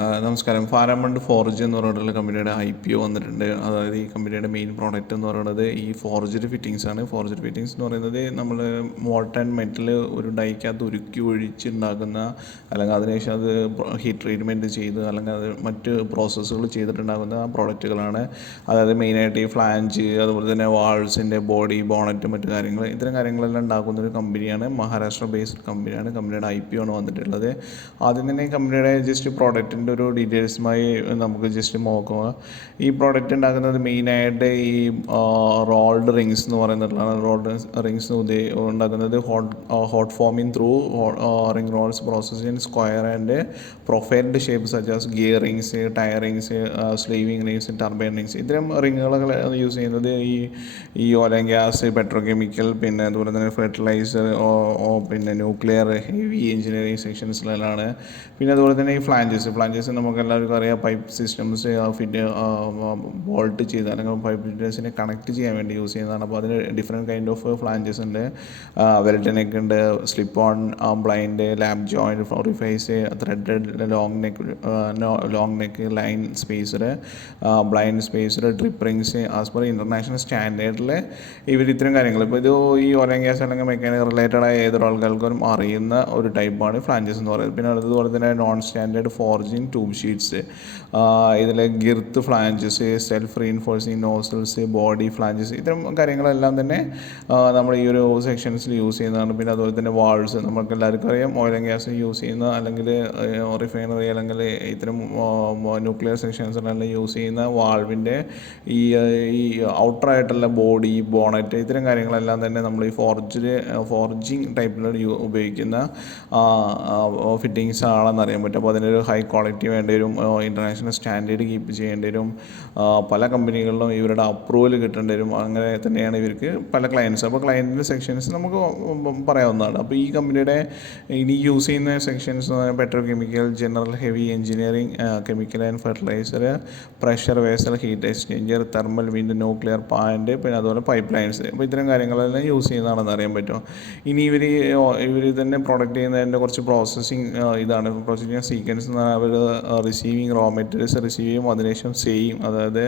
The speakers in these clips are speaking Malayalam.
നമസ്കാരം. ഫാരമൗണ്ട് ഫോർജ് എന്ന് പറഞ്ഞിട്ടുള്ള കമ്പനിയുടെ IPO വന്നിട്ടുണ്ട്. അതായത് ഈ കമ്പനിയുടെ മെയിൻ പ്രോഡക്റ്റ് എന്ന് പറയുന്നത് ഈ ഫോർജ്ഡ് ഫിറ്റിങ്സ് ആണ്. ഫോർജ്ഡ് ഫിറ്റിങ്സ് എന്ന് പറയുന്നത് നമ്മൾ മോൾട്ടൺ മെറ്റൽ ഒരു ഡൈക്കകത്ത് ഉരുക്കി ഒഴിച്ചുണ്ടാക്കുന്ന, അല്ലെങ്കിൽ അതിനുശേഷം അത് ഹീറ്റ് ട്രീറ്റ്മെൻറ്റ് ചെയ്ത് അല്ലെങ്കിൽ അത് മറ്റ് പ്രോസസ്സുകൾ ചെയ്തിട്ടുണ്ടാകുന്ന പ്രോഡക്റ്റുകളാണ്. അതായത് മെയിനായിട്ട് ഈ ഫ്ലാഞ്ച്, അതുപോലെ തന്നെ വാൾസിൻ്റെ ബോഡി, ബോണറ്റ്, മറ്റു കാര്യങ്ങൾ, ഇത്തരം കാര്യങ്ങളെല്ലാം ഉണ്ടാക്കുന്ന ഒരു കമ്പനിയാണ്. മഹാരാഷ്ട്ര ബേസ്ഡ് കമ്പനിയാണ്. കമ്പനിയുടെ IPO ആണ് വന്നിട്ടുള്ളത്. ആദ്യം തന്നെ ഈ കമ്പനിയുടെ ജസ്റ്റ് പ്രോഡക്റ്റിൻ്റെ ഒരു ഡീറ്റെയിൽസുമായി നമുക്ക് ജസ്റ്റ് നോക്കുക. ഈ പ്രോഡക്റ്റ് ഉണ്ടാക്കുന്നത് മെയിനായിട്ട് ഈ റോൾഡ് റിങ്സ് എന്ന് പറയുന്നതാണ്. റോൾഡ് റിങ്സ് ഉണ്ടാക്കുന്നത് hot forming through ring rolls process in square and profiled shape such as gear rings, tyre rings, slewing rings, turbine rings. ഇത്തരം റിങ്ങുകൾ യൂസ് ചെയ്യുന്നത് ഈ ഓയിൽ ആൻഡ് ഗ്യാസ്, പെട്രോകെമിക്കൽ, പിന്നെ അതുപോലെ തന്നെ ഫെർട്ടിലൈസർ, പിന്നെ ന്യൂക്ലിയർ, ഹെവി എഞ്ചിനീയറിംഗ് സെക്ഷൻസിലാണ്. പിന്നെ അതുപോലെ തന്നെ ഈ ഫ്ലാഞ്ചസ് നമുക്ക് എല്ലാവർക്കും അറിയാം. പൈപ്പ് സിസ്റ്റംസ് ബോൾട്ട് ചെയ്ത് അല്ലെങ്കിൽ പൈപ്പ് ഫിറ്റേഴ്സിനെ കണക്ട് ചെയ്യാൻ വേണ്ടി യൂസ് ചെയ്യുന്നതാണ്. അപ്പോൾ അതിന് ഡിഫറെൻറ്റ് കൈൻഡ് ഓഫ് ഫ്ലാഞ്ചസ് ഉണ്ട്. വെൽറ്റ് നെക്ക് ഉണ്ട്, slip on blind, lap joint, orifice, threaded long neck, line spacer, blind spacer, trip rings. As per international സ്റ്റാൻഡേർഡിൽ ഇവർ ഇത്തരം കാര്യങ്ങൾ, ഇപ്പോൾ ഇത് ഈ ഓയിൽ ആൻഡ് ഗ്യാസ് അല്ലെങ്കിൽ മെക്കാനിക് റിലേറ്റഡ് ആയ ഏതൊരു ആൾക്കാർക്കും അറിയുന്ന ഒരു ടൈപ്പാണ് ഫ്ലാഞ്ചസ് എന്ന് പറയുന്നത്. പിന്നെ അതുപോലെ തന്നെ non standard forging tube sheets, ഇതിലെ girth flanges, self reinforcing nozzles, body flanges, ഇത്തരം കാര്യങ്ങളെല്ലാം തന്നെ നമ്മൾ ഈ ഒരു സെക്ഷൻസിൽ യൂസ് ചെയ്യുന്നതാണ്. പിന്നെ അതുപോലെ തന്നെ വാൾസ്, നമുക്ക് എല്ലാവർക്കും അറിയാം ഓയിൽ ആൻഡ് ഗ്യാസ് യൂസ് ചെയ്യുന്ന, അല്ലെങ്കിൽ റിഫൈനറി അല്ലെങ്കിൽ ഇത്തരം ന്യൂക്ലിയർ സെക്ഷൻസിലെല്ലാം യൂസ് ചെയ്യുന്ന വാൾവിൻ്റെ ഈ ഔട്ടറായിട്ടുള്ള ബോഡി, ബോണറ്റ്, ഇത്തരം കാര്യങ്ങളെല്ലാം തന്നെ നമ്മൾ ഈ ഫോർജിങ് ടൈപ്പിൽ ഉപയോഗിക്കുന്ന ഫിറ്റിങ്സ് ആണെന്ന് അറിയാൻ പറ്റും. അപ്പോൾ അതിനൊരു ഹൈ ക്വാളിറ്റി വേണ്ടി വരും, ഇൻ്റർനാഷണൽ സ്റ്റാൻഡേർഡ് കീപ്പ് ചെയ്യേണ്ടി വരും, പല കമ്പനികളിലും ഇവരുടെ അപ്രൂവൽ കിട്ടേണ്ടി വരും. അങ്ങനെ തന്നെയാണ് ഇവർക്ക് പല ക്ലയൻസ്. അപ്പോൾ ക്ലയൻറ്റിൻ്റെ സെക്ഷൻസ് നമുക്ക് പറയാവുന്നതാണ്. അപ്പോൾ ഈ കമ്പനിയുടെ ഇനി യൂസ് ചെയ്യുന്ന സെക്ഷൻസ് എന്ന് പറഞ്ഞാൽ petrochemical, general heavy engineering, chemical and fertiliser, pressure vessel, heat exchanger, thermal wind, nuclear plant, പിന്നെ അതുപോലെ പൈപ്പ് ലൈൻസ്. അപ്പോൾ ഇത്തരം കാര്യങ്ങളെല്ലാം യൂസ് ചെയ്യുന്നതാണെന്ന് അറിയാൻ പറ്റും. ഇനി ഇവർ തന്നെ പ്രൊഡക്റ്റ് ചെയ്യുന്നതിൻ്റെ കുറച്ച് പ്രോസസ്സിങ് പ്രോസസ്സിങ് സീക്വൻസ് എന്ന് പറഞ്ഞാൽ അവർ റിസീവിങ് റോ മെറ്റീരിയൽസ് റിസീവ് ചെയ്യും, അതിനുശേഷം ചെയ്യും, അതായത്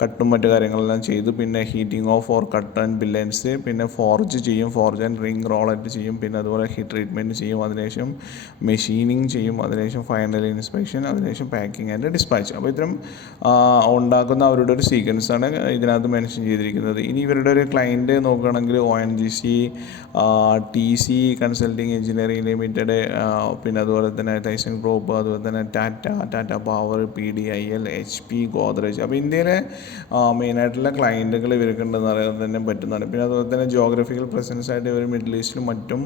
കട്ടും മറ്റു കാര്യങ്ങളെല്ലാം ചെയ്തു, പിന്നെ heating of or cut and billets, പിന്നെ ഫോർജ് ചെയ്യും, ഫോർജ് ആൻഡ് റിംഗ് റോളറ്റ് ചെയ്യും, പിന്നെ അതുപോലെ ഹീറ്റ് ട്രീറ്റ്മെൻറ്റ് ചെയ്യും, അതിനുശേഷം മെഷീനിങ് ചെയ്യും, അതിനുശേഷം ഫൈനൽ ഇൻസ്പെക്ഷൻ, അതിനുശേഷം പാക്കിംഗ് ആൻഡ് ഡിസ്പാച്ച്. അപ്പോൾ ഇത്തരം ഉണ്ടാക്കുന്ന അവരുടെ ഒരു സീക്വൻസാണ് ഇതിനകത്ത് മെൻഷൻ ചെയ്തിരിക്കുന്നത്. ഇനി ഇവരുടെ ഒരു ക്ലയൻറ്റ് നോക്കുകയാണെങ്കിൽ ONGC, TC consulting engineering limited, പിന്നെ അതുപോലെ തന്നെ ടൈസൺ ഗ്രൂപ്പ്, അതുപോലെ തന്നെ Tata power, PDIL, HP, Godrej. അപ്പോൾ ഇന്ത്യയിലെ മെയിനായിട്ടുള്ള ക്ലയൻറ്റുകൾ ഇവർക്കുണ്ടെന്ന് അറിയാൻ തന്നെ പറ്റുന്നതാണ്. പിന്നെ അതുപോലെ തന്നെ ജോഗ്രഫിക്കൽ പ്രസൻസ് ആയിട്ട് ഇവർ മിഡിൽ ഈസ്റ്റിലും മറ്റും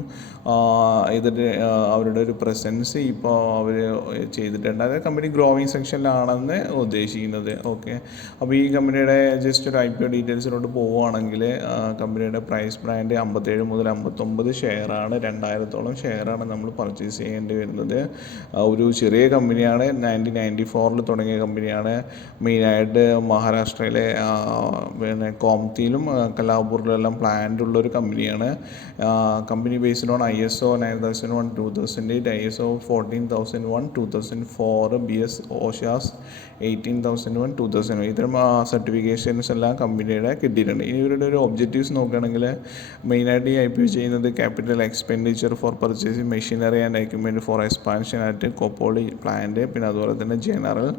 അവരുടെ ഒരു പ്രസൻസ് ഇപ്പോൾ അവർ ചെയ്തിട്ടുണ്ട്. അതായത് കമ്പനി ഗ്രോയിങ് സെക്ഷനിലാണെന്ന് ഉദ്ദേശിക്കുന്നത്. ഓക്കെ, അപ്പോൾ ഈ കമ്പനിയുടെ ജസ്റ്റ് ഒരു IPO ഡീറ്റെയിൽസിലോട്ട് പോവുകയാണെങ്കിൽ കമ്പനിയുടെ പ്രൈസ് ബ്രാൻഡ് 57 മുതൽ 59 ഷെയറാണ്, 2000-ഓളം ഷെയറാണ് നമ്മൾ പർച്ചേസ് ചെയ്യേണ്ടി വരുന്നത്. ഒരു ചെറിയ കമ്പനിയാണ്, 1994 തുടങ്ങിയ കമ്പനിയാണ്. മെയിനായിട്ട് മഹാരാഷ്ട്രയിലെ പിന്നെ കോംതിയിലും കലാപൂരിലെല്ലാം പ്ലാന്റ് ഉള്ളൊരു കമ്പനിയാണ്. Company based on ISO 9001 2008, ISO 14001 2004, BS OSHAS 18001 2001, ഇത്തരം സർട്ടിഫിക്കേഷൻസ് എല്ലാം കമ്പനിയുടെ കിട്ടിയിട്ടുണ്ട്. ഇനി ഇവരുടെ ഒരു ഒബ്ജക്റ്റീവ്സ് നോക്കുകയാണെങ്കിൽ മെയിനായിട്ട് ഈ IPO ചെയ്യുന്നത് capital expenditure for purchasing machinery and equipment for expansion at Khopoli plant, പിന്നെ അതുപോലെ തന്നെ ജനറൽ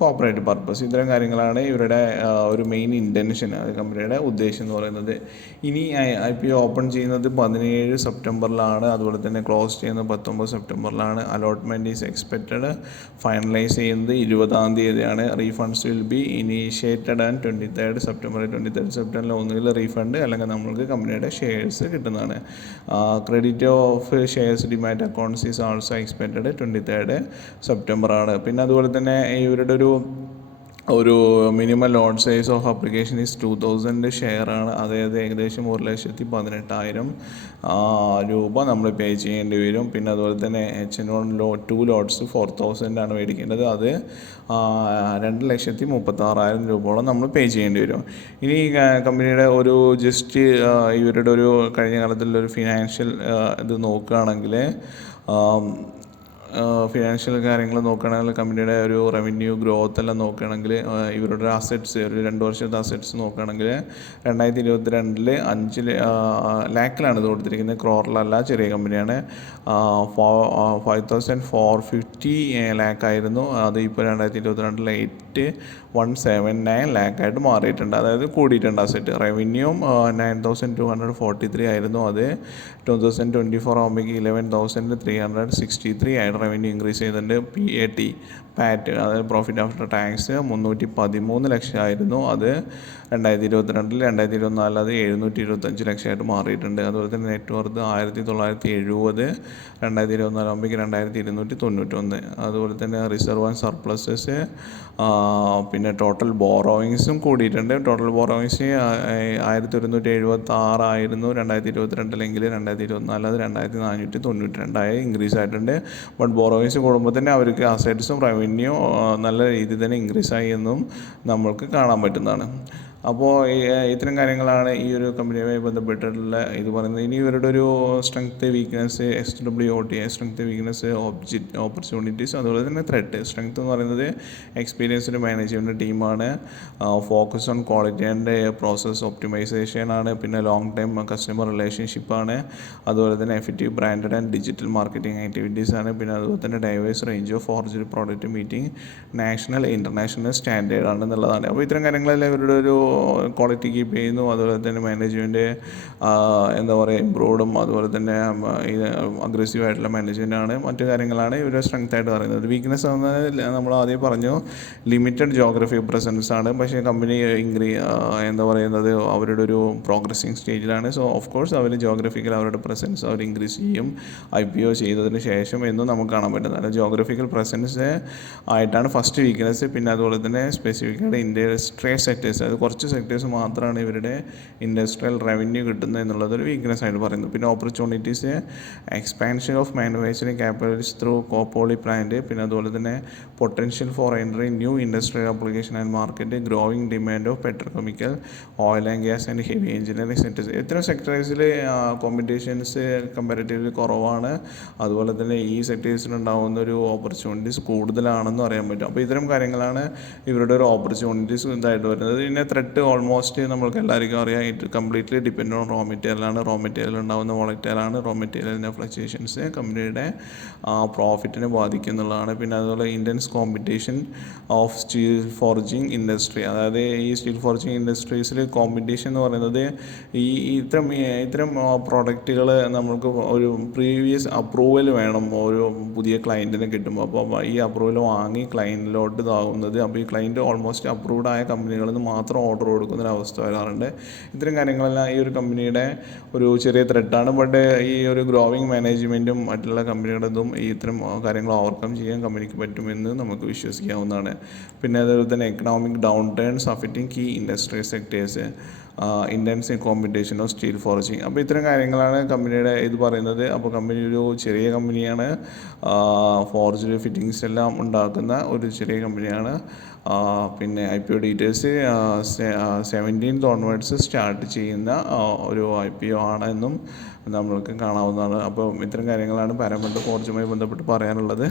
കോർപ്പറേറ്റ് പർപ്പസ്. ഇത്തരം കാര്യങ്ങളാണ് ഇവരുടെ ഒരു മെയിൻ ഇൻറ്റൻഷൻ, കമ്പനിയുടെ ഉദ്ദേശം എന്ന് പറയുന്നത്. ഇനി IPO ഓപ്പൺ ചെയ്യുന്നത് 17 സെപ്റ്റംബറിലാണ്, അതുപോലെ തന്നെ ക്ലോസ് ചെയ്യുന്നത് 19 സെപ്റ്റംബറിലാണ്. അലോട്ട്മെൻറ്റ് ഈസ് എക്സ്പെക്റ്റഡ്, ഫൈനലൈസ് ചെയ്യുന്നത് 20-ാം തീയതിയാണ്. Refunds will be initiated and 23 സെപ്റ്റംബറിൽ ഒന്നുകിൽ റീഫണ്ട് അല്ലെങ്കിൽ നമ്മൾക്ക് കമ്പനിയുടെ ഷെയർസ് കിട്ടുന്നതാണ്. Credit of shares demat accounts is also expected 23 സെപ്റ്റംബറാണ്. പിന്നെ അതുപോലെ തന്നെ ഇവരുടെ ഒരു minimum lot size of application is 2000 ഷെയറാണ്. അതായത് ഏകദേശം 1,18,000 രൂപ നമ്മൾ പേ ചെയ്യേണ്ടി വരും. പിന്നെ അതുപോലെ തന്നെ HN1 2 ലോട്ട്സ് 4,000 ആണ് മേടിക്കേണ്ടത്. അത് 2,36,000 രൂപയോളം നമ്മൾ പേ ചെയ്യേണ്ടി വരും. ഇനി കമ്പനിയുടെ ഒരു ജസ്റ്റ് ഇവരുടെ ഒരു കഴിഞ്ഞ കാലത്തുള്ളൊരു ഫിനാൻഷ്യൽ ഇത് നോക്കുകയാണെങ്കിൽ ഫിനാൻഷ്യൽ കാര്യങ്ങൾ നോക്കുകയാണെങ്കിൽ കമ്പനിയുടെ ഒരു റവന്യൂ ഗ്രോത്ത് എല്ലാം നോക്കുകയാണെങ്കിൽ ഇവരുടെ അസറ്റ്സ് ഒരു 2 വർഷത്തെ അസറ്റ്സ് നോക്കുകയാണെങ്കിൽ 2022 5 ലാക്കിലാണ് ഇത് കൊടുത്തിരിക്കുന്നത്, ക്രോറിലല്ല. ചെറിയ കമ്പനിയാണ്. 5450 ലാക്കായിരുന്നു. അത് ഇപ്പോൾ 2022 8179 ലാക്കായിട്ട് മാറിയിട്ടുണ്ട്. അതായത് കൂടിയിട്ടുണ്ട് അസറ്റ്. റവന്യൂവും 9243 ആയിരുന്നു. അത് 2024 ആകുമ്പോഴേക്ക് 11,363 ആയിട്ട് റവന്യൂ ഇൻക്രീസ് ചെയ്തിട്ടുണ്ട്. PAT അതായത് പ്രോഫിറ്റ് ആഫ്റ്റർ ടാക്സ് 313 ലക്ഷമായിരുന്നു. അത് 2022 2024 അത് 725 ലക്ഷമായിട്ട് മാറിയിട്ടുണ്ട്. അതുപോലെ തന്നെ നെറ്റ് വർത്ത് 1970, 2024 ആകുമ്പോഴേക്ക് 2291. അതുപോലെ തന്നെ റിസർവ് ആൻഡ് സർപ്ലസസ്, പിന്നെ ടോട്ടൽ ബോറോയിങ്സും കൂടിയിട്ടുണ്ട്. ടോട്ടൽ ബോറോയിങ്സ് 1176 ആയിരുന്നു 2022 2024 അത് 2492 ഇൻക്രീസ് ആയിട്ടുണ്ട്. ബട്ട് ബോറോയിങ്സ് കൂടുമ്പോൾ തന്നെ അവർക്ക് അസറ്റ്സും റവന്യൂ നല്ല രീതിയിൽ തന്നെ ഇൻക്രീസ് ആയി എന്നും നമ്മൾക്ക് കാണാൻ പറ്റുന്നതാണ്. അപ്പോൾ ഇത്തരം കാര്യങ്ങളാണ് ഈ ഒരു കമ്പനിയുമായി ബന്ധപ്പെട്ടിട്ടുള്ള ഇത് പറയുന്നത്. ഇനി ഇവരുടെ ഒരു strength, weakness, SWOT, strength, weakness, opportunities, അതുപോലെ തന്നെ ത്രെട്ട്. സ്ട്രെങ്ത്ത് എന്ന് പറയുന്നത് എക്സ്പീരിയൻസ്ഡ് മാനേജ്മെൻറ്റ് ടീമാണ്, focus on quality and process optimisation ആണ്, പിന്നെ ലോങ് ടൈം കസ്റ്റമർ റിലേഷൻഷിപ്പാണ്, അതുപോലെ തന്നെ effective branded and digital marketing activities ആണ്, പിന്നെ അതുപോലെ തന്നെ diverse range of forgery product meeting national international standard ആണ് എന്നുള്ളതാണ്. അപ്പോൾ ഇത്തരം കാര്യങ്ങളെല്ലാം ഇവരുടെ ഒരു ക്വാളിറ്റി കീപ്പ് ചെയ്യുന്നു. അതുപോലെ തന്നെ മാനേജ്മെൻറ്റ് എന്താ പറയുക ഇംപ്രൂവ്ഡും അതുപോലെ തന്നെ അഗ്രസീവായിട്ടുള്ള മാനേജ്മെൻറ്റാണ്. മറ്റു കാര്യങ്ങളാണ് ഇവരുടെ സ്ട്രെങ്ത് ആയിട്ട് പറയുന്നത്. വീക്ക്നെസ് എന്നത് നമ്മൾ ആദ്യം പറഞ്ഞു, ലിമിറ്റഡ് ജോഗ്രഫി പ്രസൻസ് ആണ്. പക്ഷേ കമ്പനി എന്താ പറയുന്നത് അവരുടെ ഒരു പ്രോഗ്രസിങ് സ്റ്റേജിലാണ്. സോ ഓഫ് കോഴ്സ് അവർ ജോഗ്രഫിക്കൽ അവരുടെ പ്രസൻസ് അവർ ഇൻക്രീസ് ചെയ്യും IPO ചെയ്തതിന് ശേഷം എന്നും നമുക്ക് കാണാൻ പറ്റുന്നതാണ്. ജോഗ്രഫിക്കൽ പ്രസൻസ് ആയിട്ടാണ് ഫസ്റ്റ് വീക്ക്നെസ്. പിന്നെ അതുപോലെ തന്നെ സ്പെസിഫിക്കായിട്ട് ഇൻഡസ്ട്രിയൽ സെക്ടേഴ്സ്, അത് കുറച്ച് സെക്ടേഴ്സ് മാത്രമാണ് ഇവരുടെ ഇൻഡസ്ട്രിയൽ റവന്യൂ കിട്ടുന്നത് എന്നുള്ളതൊരു വീക്ക്നെസ് ആയിട്ട് പറയുന്നു. പിന്നെ opportunities, expansion of manufacturing capabilities through Khopoli plant, പിന്നെ അതുപോലെ തന്നെ potential for entry new industrial application and market, growing demand of petrochemical, oil and gas and heavy engineering sectors. ഇത്തരം സെക്ടേഴ്സിൽ കോമ്പറ്റീഷൻസ് കമ്പാരിറ്റീവ്ലി കുറവാണ്. അതുപോലെ തന്നെ ഈ സെക്ടേഴ്സിലുണ്ടാകുന്ന ഒരു ഓപ്പർച്യൂണിറ്റീസ് കൂടുതലാണെന്ന് അറിയാൻ പറ്റും. അപ്പോൾ ഇത്തരം കാര്യങ്ങളാണ് ഇവരുടെ ഒരു ഓപ്പർച്യൂണിറ്റീസ് ഇതായിട്ട് വരുന്നത്. പിന്നെ ത്രെട്ട് ഓൾമോസ്റ്റ് നമ്മൾക്ക് എല്ലാവർക്കും അറിയാം, it completely depend on raw മെറ്റീരിയലാണ്. റോ മെറ്റീരിയൽ ഉണ്ടാകുന്ന വോളറ്റൈലാണ്. റോ മെറ്റീരിയലിൻ്റെ ഫ്ലക്ച്വേഷൻസ് കമ്പനിയുടെ പ്രോഫിറ്റിനെ ബാധിക്കുന്നുള്ളതാണ്. പിന്നെ അതുപോലെ intense competition of steel forging industry, അതായത് ഈ സ്റ്റീൽ ഫോർജിങ് ഇൻഡസ്ട്രീസിൽ കോമ്പറ്റീഷൻ എന്ന് പറയുന്നത് ഇത്തരം പ്രോഡക്റ്റുകൾ നമ്മൾക്ക് ഒരു പ്രീവിയസ് അപ്രൂവൽ വേണം ഒരു പുതിയ ക്ലയൻറ്റിനെ കിട്ടുമ്പോൾ. അപ്പോൾ ഈ അപ്രൂവൽ വാങ്ങി ക്ലയൻറ്റിലോട്ട് ഇതാകുന്നത്. അപ്പോൾ ഈ ക്ലയൻറ്റ് ഓൾമോസ്റ്റ് അപ്രൂവ്ഡ് ആയ കമ്പനികളിൽ നിന്ന് മാത്രം ഓർഡർ കൊടുക്കുന്നൊരവസ്ഥ വരാറുണ്ട്. ഇത്തരം കാര്യങ്ങളെല്ലാം ഈ ഒരു കമ്പനിയുടെ ഒരു ചെറിയ ത്രെട്ടാണ്. ബട്ട് ഈ ഒരു ഗ്രോവിങ് മാനേജ്മെൻറ്റും മറ്റുള്ള കമ്പനികളുടെതും ഈ ഇത്തരം കാര്യങ്ങൾ ഓവർകം ചെയ്യാൻ കമ്പനിക്ക് പറ്റുമെന്ന് നമുക്ക് വിശ്വസിക്കാവുന്നതാണ്. പിന്നെ അതുപോലെ തന്നെ economic downturns affecting key industrial sectors, intense competition of steel forging. അപ്പോൾ ഇത്തരം കാര്യങ്ങളാണ് കമ്പനിയുടെ ഇത് പറയുന്നത്. അപ്പോൾ കമ്പനി ഒരു ചെറിയ കമ്പനിയാണ്, ഫോർജറി ഫിറ്റിങ്സ് എല്ലാം ഉണ്ടാക്കുന്ന ഒരു ചെറിയ കമ്പനിയാണ്. പിന്നെ IPO details 17th onwards start ചെയ്യുന്ന ഒരു IPO ആണെന്നും നമ്മൾക്ക് കാണാവുന്നതാണ്. അപ്പോൾ ഇത്തരം കാര്യങ്ങളാണ് പാരാമൗണ്ട് ഫോർജുമായി ബന്ധപ്പെട്ട് പറയാനുള്ളത്.